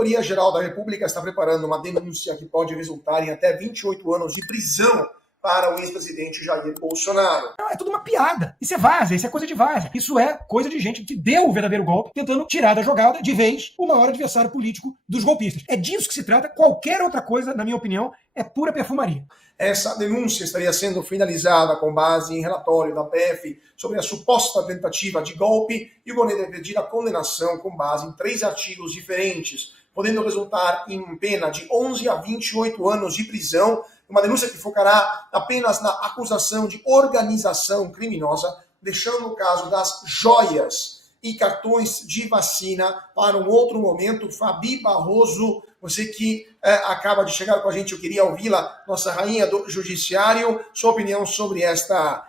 Procuradoria-Geral da República está preparando uma denúncia que pode resultar em até 28 anos de prisão para o ex-presidente Jair Bolsonaro. Não, é tudo uma piada. Isso é várzea, isso é coisa de várzea. Isso é coisa de gente que deu o verdadeiro golpe, tentando tirar da jogada, de vez, o maior adversário político dos golpistas. É disso que se trata. Qualquer outra coisa, na minha opinião, é pura perfumaria. Essa denúncia estaria sendo finalizada com base em relatório da PF sobre a suposta tentativa de golpe e o Gonê deve pedir a condenação com base em 3 artigos diferentes, podendo resultar em pena de 11 a 28 anos de prisão, uma denúncia que focará apenas na acusação de organização criminosa, deixando o caso das joias e cartões de vacina para um outro momento. Fabi Barroso, você que acaba de chegar com a gente, eu queria ouvi-la, nossa rainha do judiciário, sua opinião sobre esta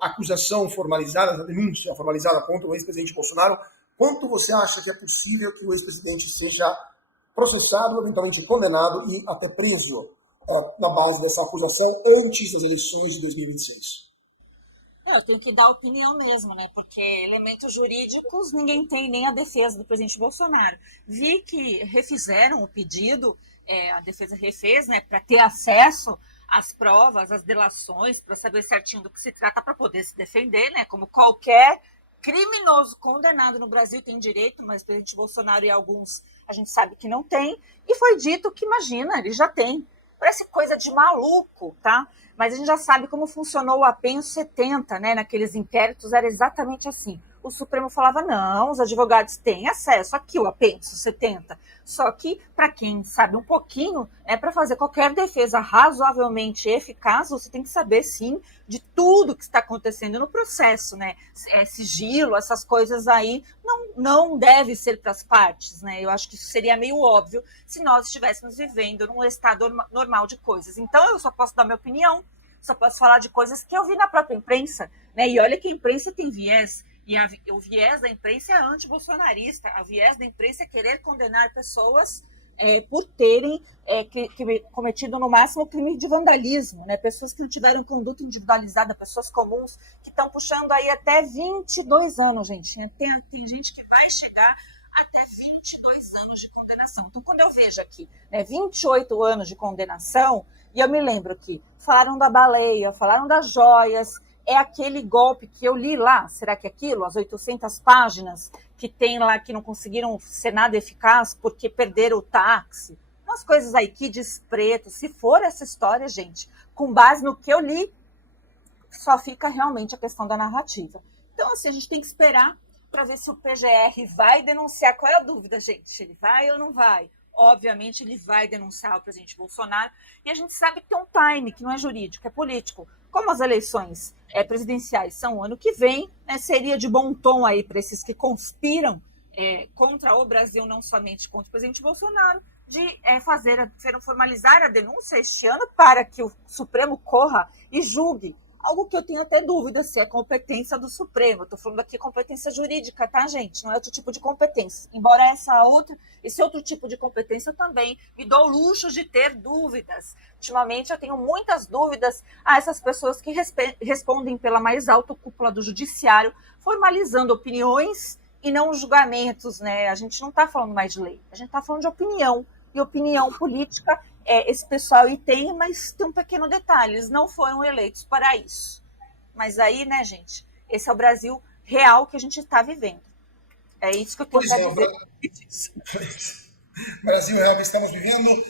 acusação formalizada, essa denúncia formalizada contra o ex-presidente Bolsonaro. Quanto você acha que é possível que o ex-presidente seja processado, eventualmente condenado e até preso na base dessa acusação antes das eleições de 2026? Eu tenho que dar opinião mesmo, né? Porque elementos jurídicos ninguém tem, nem a defesa do presidente Bolsonaro. Vi que refizeram o pedido, a defesa refez, né? Para ter acesso às provas, às delações, para saber certinho do que se trata, para poder se defender, né? Como qualquer criminoso condenado no Brasil tem direito, mas o presidente Bolsonaro e alguns a gente sabe que não tem. E foi dito que, imagina, ele já tem. Parece coisa de maluco, tá? Mas a gente já sabe como funcionou o apenso 70, né? Naqueles inquéritos era exatamente assim. O Supremo falava, não, os advogados têm acesso aqui, o apenso 70. Só que, para quem sabe um pouquinho, para fazer qualquer defesa razoavelmente eficaz, você tem que saber, sim, de tudo que está acontecendo no processo, né? Sigilo, essas coisas aí, não deve ser para as partes, né? Eu acho que isso seria meio óbvio se nós estivéssemos vivendo num estado normal de coisas. Então, eu só posso dar minha opinião, só posso falar de coisas que eu vi na própria imprensa, né? E olha que a imprensa tem viés. E o viés da imprensa é anti-bolsonarista, o viés da imprensa é querer condenar pessoas por terem cometido no máximo crime de vandalismo, né? Pessoas que não tiveram conduta individualizada, pessoas comuns, que estão puxando aí até 22 anos, gente. Tem gente que vai chegar até 22 anos de condenação. Então, quando eu vejo aqui 28 anos de condenação, e eu me lembro que falaram da baleia, falaram das joias, é aquele golpe que eu li lá, será que é aquilo? As 800 páginas que tem lá que não conseguiram ser nada eficaz porque perderam o táxi. Umas coisas aí, que despreto. Se for essa história, gente, com base no que eu li, só fica realmente a questão da narrativa. Então, assim, a gente tem que esperar para ver se o PGR vai denunciar. Qual é a dúvida, gente? Ele vai ou não vai? Obviamente, ele vai denunciar o presidente Bolsonaro. E a gente sabe que tem um time, que não é jurídico, é político. Como as eleições presidenciais são o ano que vem, seria de bom tom aí para esses que conspiram contra o Brasil, não somente contra o presidente Bolsonaro, de formalizar a denúncia este ano para que o Supremo corra e julgue. Algo que eu tenho até dúvida se é competência do Supremo. Eu estou falando aqui competência jurídica, tá, gente? Não é outro tipo de competência. Embora esse outro tipo de competência eu também me dou o luxo de ter dúvidas. Ultimamente eu tenho muitas dúvidas a essas pessoas que respondem pela mais alta cúpula do judiciário, formalizando opiniões e não julgamentos, né? A gente não está falando mais de lei, a gente está falando de opinião. E opinião política esse pessoal aí tem, mas tem um pequeno detalhe, eles não foram eleitos para isso. Mas aí, né, gente, esse é o Brasil real que a gente está vivendo. É isso que eu tenho para dizer. Brasil real que estamos vivendo.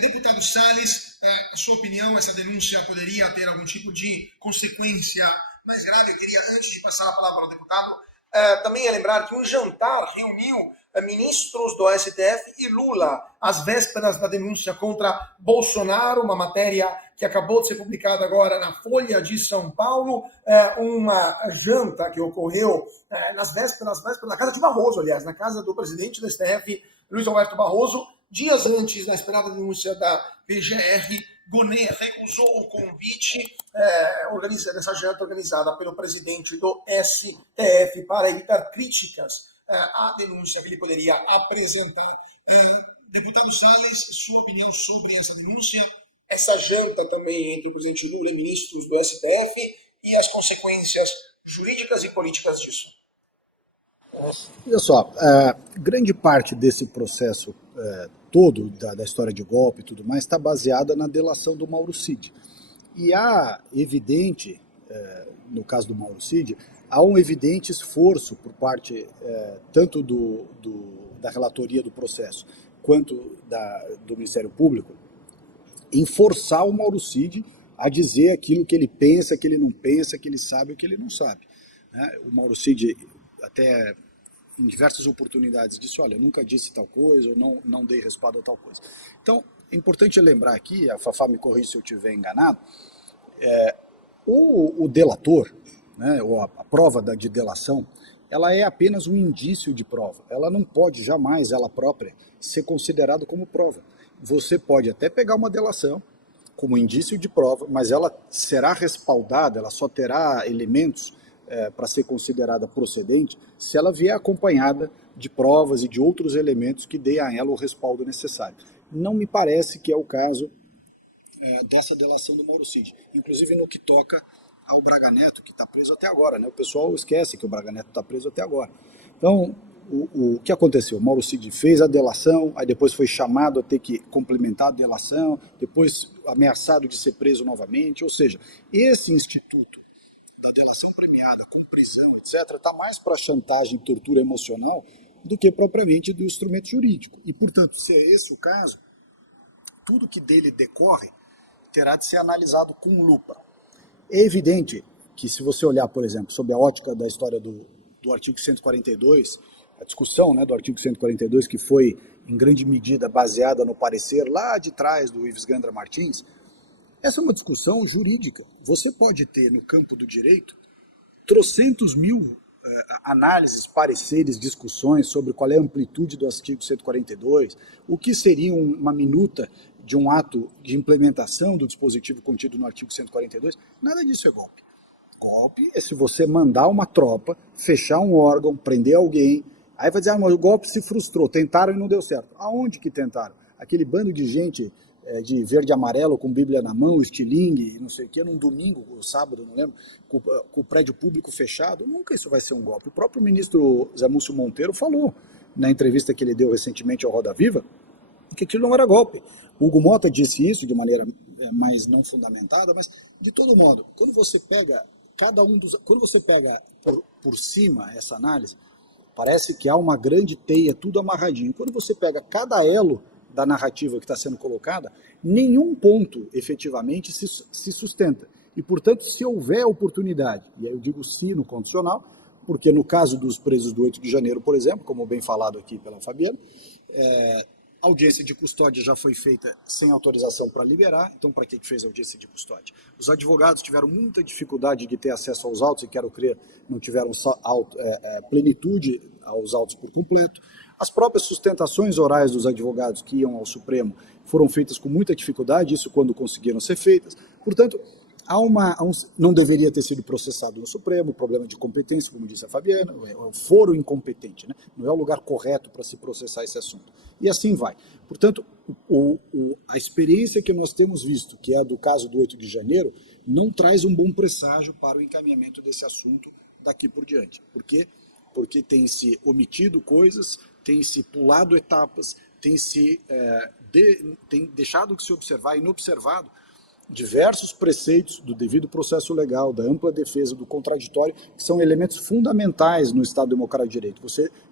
Deputado Salles, a sua opinião, essa denúncia poderia ter algum tipo de consequência mais grave? Eu queria, antes de passar a palavra ao deputado, também lembrar que um jantar reuniu ministros do STF e Lula às vésperas da denúncia contra Bolsonaro, uma matéria que acabou de ser publicada agora na Folha de São Paulo, uma janta que ocorreu nas vésperas na casa de Barroso, aliás, na casa do presidente do STF, Luiz Roberto Barroso, dias antes da esperada denúncia da PGR. Gonê recusou o convite dessa janta organizada pelo presidente do STF para evitar críticas à denúncia que ele poderia apresentar. Deputado Salles, sua opinião sobre essa denúncia, essa janta também entre o presidente Lula e ministros do STF e as consequências jurídicas e políticas disso? Olha só, grande parte desse processo todo da história de golpe e tudo mais está baseada na delação do Mauro Cid. E há evidente, no caso do Mauro Cid, há um evidente esforço por parte tanto da relatoria do processo quanto do Ministério Público em forçar o Mauro Cid a dizer aquilo que ele pensa, que ele não pensa, que ele sabe ou que ele não sabe. Né? O Mauro Cid até em diversas oportunidades disse, olha, nunca disse tal coisa, ou não dei respaldo a tal coisa. Então, é importante lembrar aqui, a Fafá me corrige se eu estiver enganado, o delator, né, ou a prova de delação, ela é apenas um indício de prova. Ela não pode jamais, ela própria, ser considerada como prova. Você pode até pegar uma delação como indício de prova, mas ela será respaldada, ela só terá elementos para ser considerada procedente se ela vier acompanhada de provas e de outros elementos que deem a ela o respaldo necessário. Não me parece que é o caso dessa delação do Mauro Cid, inclusive no que toca ao Braga Neto, que está preso até agora. Né? O pessoal esquece que o Braga Neto está preso até agora. Então, o que aconteceu? O Mauro Cid fez a delação, aí depois foi chamado a ter que complementar a delação, depois ameaçado de ser preso novamente, ou seja, esse instituto da delação premiada com prisão, etc., está mais para chantagem e tortura emocional do que propriamente do instrumento jurídico. E, portanto, se é esse o caso, tudo que dele decorre terá de ser analisado com lupa. É evidente que, se você olhar, por exemplo, sob a ótica da história do artigo 142, a discussão, né, do artigo 142, que foi, em grande medida, baseada no parecer lá de trás do Ives Gandra Martins, essa é uma discussão jurídica. Você pode ter, no campo do direito, trocentos mil análises, pareceres, discussões sobre qual é a amplitude do artigo 142, o que seria uma minuta de um ato de implementação do dispositivo contido no artigo 142. Nada disso é golpe. Golpe é se você mandar uma tropa, fechar um órgão, prender alguém, aí vai dizer, mas o golpe se frustrou, tentaram e não deu certo. Aonde que tentaram? Aquele bando de gente de verde e amarelo, com Bíblia na mão, estilingue, não sei o que, num domingo ou sábado, não lembro, com o prédio público fechado, nunca isso vai ser um golpe. O próprio ministro Zé Múcio Monteiro falou, na entrevista que ele deu recentemente ao Roda Viva, que aquilo não era golpe. O Hugo Mota disse isso de maneira mais não fundamentada, mas, de todo modo, quando você pega quando você pega por cima essa análise, parece que há uma grande teia, tudo amarradinho. Quando você pega cada elo da narrativa que está sendo colocada, nenhum ponto efetivamente se sustenta. E, portanto, se houver oportunidade, e aí eu digo se no condicional, porque no caso dos presos do 8 de janeiro, por exemplo, como bem falado aqui pela Fabiana, a audiência de custódia já foi feita sem autorização para liberar, então para que fez a audiência de custódia? Os advogados tiveram muita dificuldade de ter acesso aos autos e, quero crer, não tiveram plenitude aos autos por completo. As próprias sustentações orais dos advogados que iam ao Supremo foram feitas com muita dificuldade, isso quando conseguiram ser feitas. Portanto, não deveria ter sido processado no Supremo, problema de competência, como disse a Fabiana, é o foro incompetente, né? Não é o lugar correto para se processar esse assunto. E assim vai. Portanto, a experiência que nós temos visto, que é a do caso do 8 de janeiro, não traz um bom presságio para o encaminhamento desse assunto daqui por diante. Por quê? Porque tem se omitido coisas, tem se pulado etapas, tem deixado de se observar, inobservado, diversos preceitos do devido processo legal, da ampla defesa, do contraditório, que são elementos fundamentais no Estado Democrático de Direito.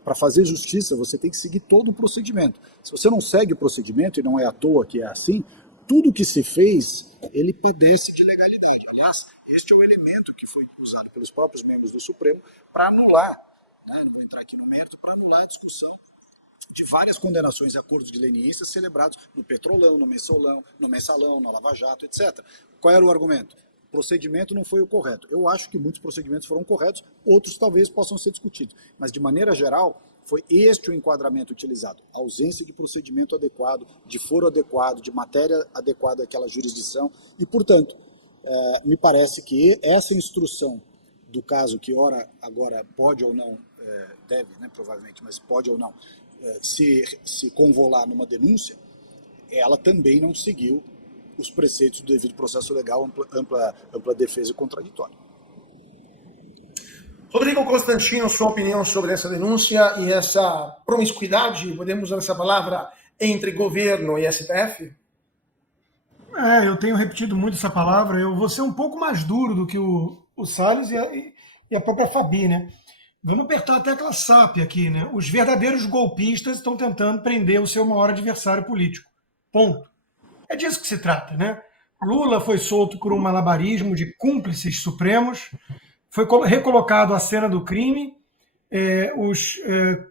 Para fazer justiça, você tem que seguir todo o procedimento. Se você não segue o procedimento, e não é à toa que é assim, tudo que se fez, ele padece de legalidade. Aliás, este é o elemento que foi usado pelos próprios membros do Supremo para anular, né, não vou entrar aqui no mérito, para anular a discussão de várias condenações e acordos de leniência celebrados no Petrolão, no Mensalão, no Lava Jato, etc. Qual era o argumento? O procedimento não foi o correto. Eu acho que muitos procedimentos foram corretos, outros talvez possam ser discutidos. Mas, de maneira geral, foi este o enquadramento utilizado. A ausência de procedimento adequado, de foro adequado, de matéria adequada àquela jurisdição. E, portanto, me parece que essa instrução do caso que, ora, agora pode ou não, deve, né, provavelmente, mas pode ou não, se convolar numa denúncia, ela também não seguiu os preceitos do devido processo legal, ampla defesa e contraditório. Rodrigo Constantino, sua opinião sobre essa denúncia e essa promiscuidade, podemos usar essa palavra, entre governo e STF? Eu tenho repetido muito essa palavra. Eu vou ser um pouco mais duro do que o Salles e a própria Fabi, né? Vamos apertar a tecla SAP aqui, né? Os verdadeiros golpistas estão tentando prender o seu maior adversário político. Ponto. É disso que se trata, né? Lula foi solto por um malabarismo de cúmplices supremos, foi recolocado à cena do crime, os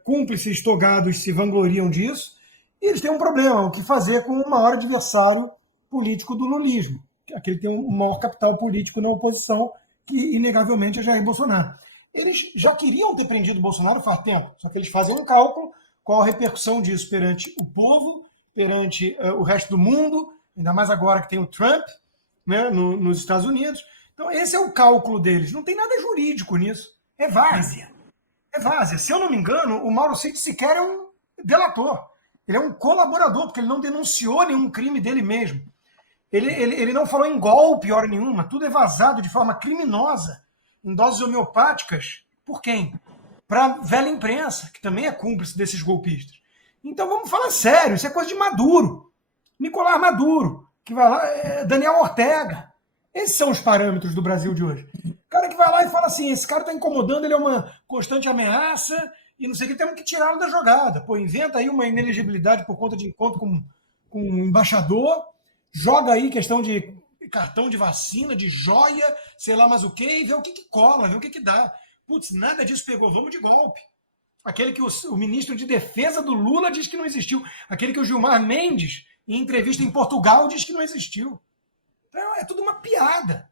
cúmplices togados se vangloriam disso, e eles têm um problema, o que fazer com o maior adversário político do lulismo, aquele que tem o maior capital político na oposição, que inegavelmente é Jair Bolsonaro. Eles já queriam ter prendido o Bolsonaro faz tempo, só que eles fazem um cálculo, qual a repercussão disso perante o povo, perante o resto do mundo, ainda mais agora que tem o Trump, né, nos Estados Unidos. Então esse é o cálculo deles, não tem nada jurídico nisso, é várzea. É várzea. Se eu não me engano, o Mauro Cid sequer é um delator, ele é um colaborador, porque ele não denunciou nenhum crime dele mesmo. Ele não falou em golpe, hora nenhuma, tudo é vazado de forma criminosa, em doses homeopáticas, por quem? Para a velha imprensa, que também é cúmplice desses golpistas. Então vamos falar sério, isso é coisa de Maduro. Nicolás Maduro, que vai lá, Daniel Ortega. Esses são os parâmetros do Brasil de hoje. O cara que vai lá e fala assim, esse cara está incomodando, ele é uma constante ameaça, e não sei o que, temos que tirá-lo da jogada. Pô, inventa aí uma inelegibilidade por conta de encontro com um embaixador, joga aí questão de cartão de vacina, de joia, sei lá mais o quê, e vê o que cola, vê o que dá. Putz, nada disso pegou, vamos de golpe. Aquele que o ministro de defesa do Lula diz que não existiu. Aquele que o Gilmar Mendes, em entrevista em Portugal, diz que não existiu. Então é tudo uma piada.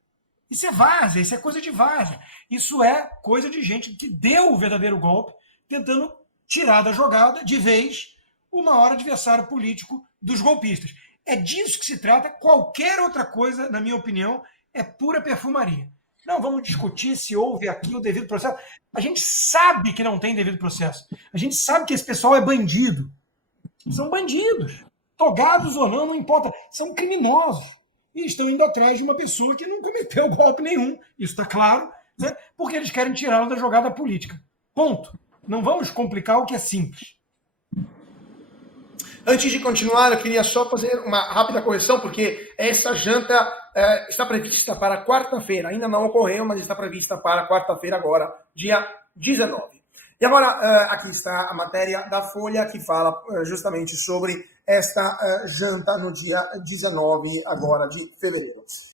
Isso é várzea, isso é coisa de várzea. Isso é coisa de gente que deu o verdadeiro golpe, tentando tirar da jogada, de vez, o maior adversário político dos golpistas. É disso que se trata. Qualquer outra coisa, na minha opinião, é pura perfumaria. Não vamos discutir se houve aqui o devido processo. A gente sabe que não tem devido processo. A gente sabe que esse pessoal é bandido. São bandidos. Togados ou não, não importa. São criminosos. E estão indo atrás de uma pessoa que não cometeu golpe nenhum. Isso está claro, né? Porque eles querem tirá-lo da jogada política. Ponto. Não vamos complicar o que é simples. Antes de continuar, eu queria só fazer uma rápida correção, porque essa janta está prevista para quarta-feira. Ainda não ocorreu, mas está prevista para quarta-feira agora, dia 19. E agora, aqui está a matéria da Folha, que fala justamente sobre esta janta no dia 19 agora de fevereiro.